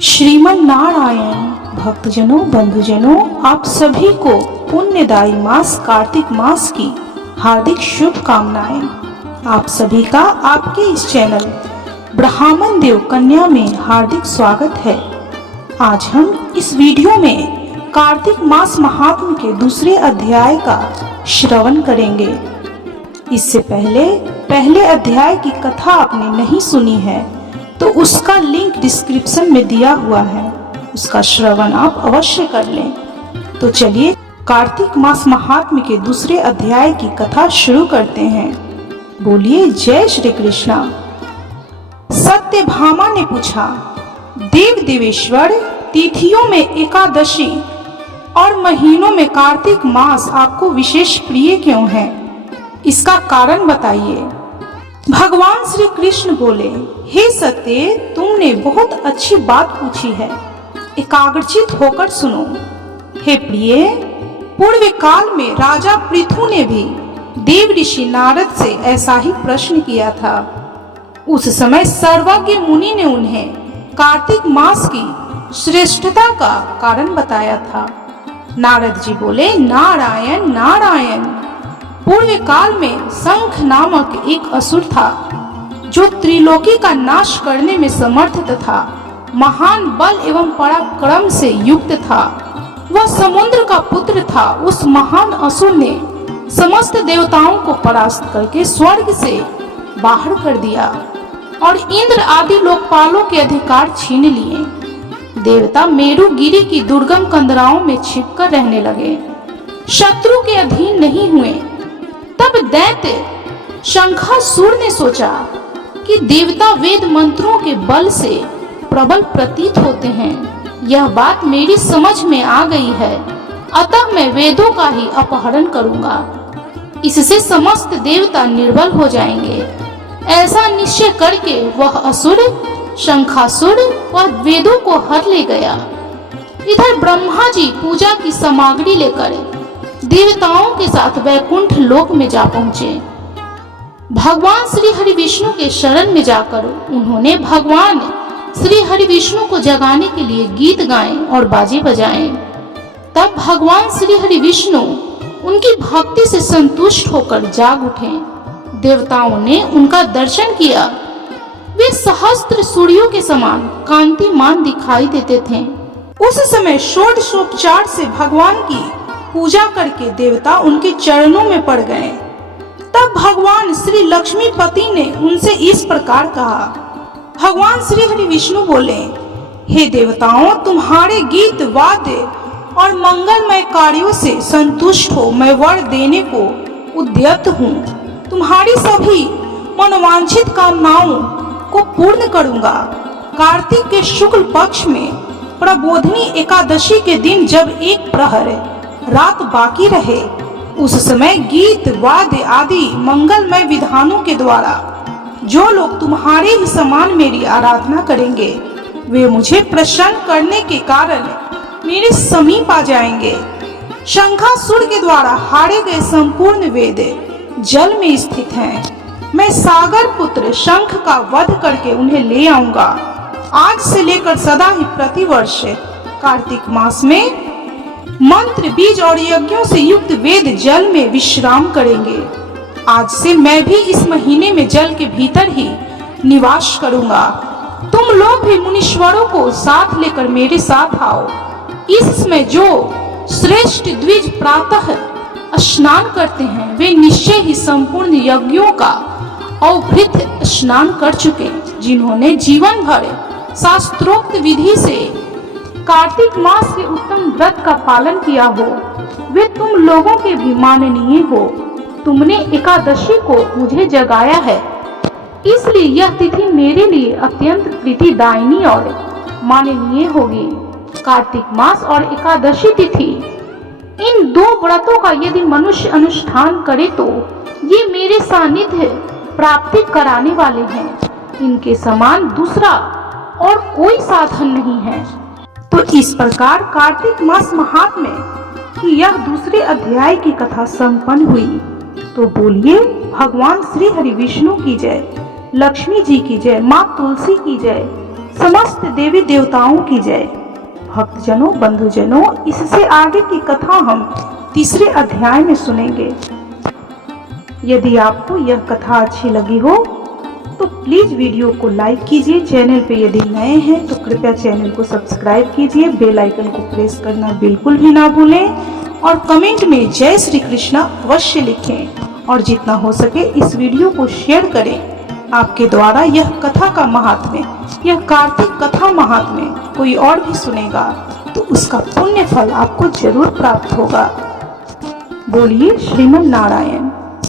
श्रीमन नारायण भक्तजनों बंधुजनों, आप सभी को पुण्यदायी मास कार्तिक मास की हार्दिक शुभकामनाएं। आप सभी का आपके इस चैनल ब्राह्मण देव कन्या में हार्दिक स्वागत है। आज हम इस वीडियो में कार्तिक मास महात्म्य के दूसरे अध्याय का श्रवण करेंगे। इससे पहले अध्याय की कथा आपने नहीं सुनी है तो उसका लिंक डिस्क्रिप्शन में दिया हुआ है, उसका श्रवण आप अवश्य कर लें। तो चलिए कार्तिक मास महात्म्य के दूसरे अध्याय की कथा शुरू करते हैं। बोलिए जय श्री कृष्णा। सत्यभामा ने पूछा, देव देवेश्वर, तिथियों में एकादशी और महीनों में कार्तिक मास आपको विशेष प्रिय क्यों है? इसका कारण बताइए। भगवान श्री कृष्ण बोले, हे सत्य, तुमने बहुत अच्छी बात पूछी है, एकाग्रचित होकर सुनो। हे प्रिय, पूर्व काल में राजा पृथु ने भी देव ऋषि नारद से ऐसा ही प्रश्न किया था। उस समय सर्वज्ञ मुनि ने उन्हें कार्तिक मास की श्रेष्ठता का कारण बताया था। नारद जी बोले, नारायण नारायण। पूर्व काल में शंख नामक एक असुर था जो त्रिलोकी का नाश करने में समर्थ तथा महान बल एवं पराक्रम से युक्त था। वह समुद्र का पुत्र था। उस महान असुर ने समस्त देवताओं को परास्त करके स्वर्ग से बाहर कर दिया और इंद्र आदि लोकपालों के अधिकार छीन लिए। देवता मेरुगिरी की दुर्गम कंदराओं में छिपकर रहने लगे, शत्रु के अधीन नहीं हुए। तब दैत्य शंखासुर ने सोचा कि देवता वेद मंत्रों के बल से प्रबल प्रतीत होते हैं। यह बात मेरी समझ में आ गई है, अतः मैं वेदों का ही अपहरण करूंगा। इससे समस्त देवता निर्बल हो जाएंगे। ऐसा निश्चय करके वह असुर शंखासुर वह वेदों को हर ले गया। इधर ब्रह्मा जी पूजा की सामग्री लेकर देवताओं के साथ वैकुंठ लोक में जा पहुंचे। भगवान श्री हरि विष्णु के शरण में जाकर उन्होंने भगवान श्री हरि विष्णु को जगाने के लिए गीत गाए और बाजे बजाए। तब भगवान श्री हरि विष्णु उनकी भक्ति से संतुष्ट होकर जाग उठे। देवताओं ने उनका दर्शन किया। वे सहस्त्र सूर्यों के समान कांतिमान दिखाई देते थे। उस समय षोडशोपचार से भगवान की पूजा करके देवता उनके चरणों में पड़ गए। तब भगवान श्री लक्ष्मीपति ने उनसे इस प्रकार कहा। भगवान श्री हरि विष्णु बोले, हे देवताओं, तुम्हारे गीत वाद्य और मंगलमय कार्यों से संतुष्ट हो मैं वर देने को उद्यत हूँ। तुम्हारी सभी मनोवांछित कामनाओं को पूर्ण करूँगा। कार्तिक के शुक्ल पक्ष में प्रबोधनी एकादशी के दिन जब एक प्रहर रात बाकी रहे, उस समय गीत वाद्य आदि मंगलमय विधानों के द्वारा जो लोग तुम्हारे ही समान मेरी आराधना करेंगे, वे मुझे प्रसन्न करने के कारण मेरे समीप आ जाएंगे। शंखासुर के द्वारा हारे गए संपूर्ण वेद जल में स्थित हैं। मैं सागर पुत्र शंख का वध करके उन्हें ले आऊंगा। आज से लेकर सदा ही प्रतिवर्ष कार्तिक मास में मंत्र बीज और यज्ञों से युक्त वेद जल में विश्राम करेंगे। आज से मैं भी इस महीने में जल के भीतर ही निवास करूंगा। तुम लोग भी मुनीश्वरों को साथ लेकर मेरे साथ आओ। इसमें जो श्रेष्ठ द्विज प्रातः स्नान करते हैं वे निश्चय ही संपूर्ण यज्ञों का अवभृत स्नान कर चुके। जिन्होंने जीवन भर शास्त्रोक्त विधि से कार्तिक मास के उत्तम व्रत का पालन किया हो, वे तुम लोगों के भी माननीय हो। तुमने एकादशी को मुझे जगाया है, इसलिए यह तिथि मेरे लिए अत्यंत प्रीतिदायिनी और माननीय होगी। कार्तिक मास और एकादशी तिथि, इन दो व्रतों का यदि मनुष्य अनुष्ठान करे तो ये मेरे सानिध्य प्राप्ति कराने वाले हैं। इनके समान दूसरा और कोई साधन नहीं है। तो इस प्रकार कार्तिक मास महात्म्य की यह दूसरे अध्याय की कथा संपन्न हुई। तो बोलिए भगवान श्री हरि विष्णु की जय, लक्ष्मी जी की जय, माँ तुलसी की जय, समस्त देवी देवताओं की जय। भक्तजनों, बंधुजनों, इससे आगे की कथा हम तीसरे अध्याय में सुनेंगे। यदि आपको यह कथा अच्छी लगी हो तो प्लीज वीडियो को लाइक कीजिए। चैनल पे यदि नए हैं तो कृपया चैनल को सब्सक्राइब कीजिए। बेल आइकन को प्रेस करना बिल्कुल भी ना भूलें और कमेंट में जय श्री कृष्णा अवश्य लिखें और जितना हो सके इस वीडियो को शेयर करें। आपके द्वारा यह कथा का महात्म्य, यह कार्तिक कथा महात्म्य कोई और भी सुनेगा तो उसका पुण्य फल आपको जरूर प्राप्त होगा। बोलिए श्रीमन नारायण।